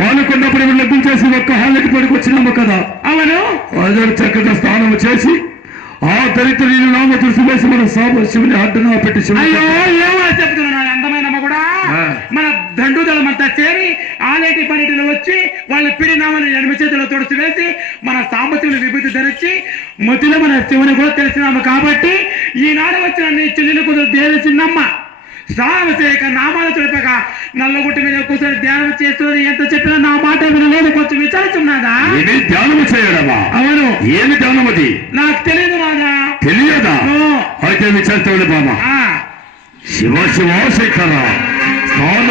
పాల్గొన్నప్పుడు లగ్నం చేసి ఒక్క హాలకి పడికొచ్చినాము కదా. అవును, అదే చక్కగా స్నానం చేసి ఆ దరిద్రుని నామ దృష్టి వేసి మన శివుని అడ్డున పెట్టి చెప్తున్నాను అందమైన కూడా మన దండుదలం అంతా చేరి ఆలేటి పనిటిలో వచ్చి వాళ్ళ పిడి నామని ఎడమ చేతిలో తొడుచు వేసి మన సాంబశివుని విభూతి ధరించి మధ్యలో మన శివుని కూడా తెలిసినాము. కాబట్టి ఈనాడు వచ్చిన నీ చెల్లెలు కుదురు దేవి చిన్నమ్మ స్నానం చేయక నామాలు చూడక నల్లగుట్ట మీద కూర్చొని ధ్యానం చేస్తున్నది. ఎంత చెప్పినా నా మాట వినలేదు, కొంచెం విచారించున్నాదా? ధ్యానం చేయడమా? అవును. ఏమి ధ్యానం అది? నాకు తెలియదు రాదా. తెలియదా? అయితే విచారిస్తాడు బాబా. శివ శివ శేఖర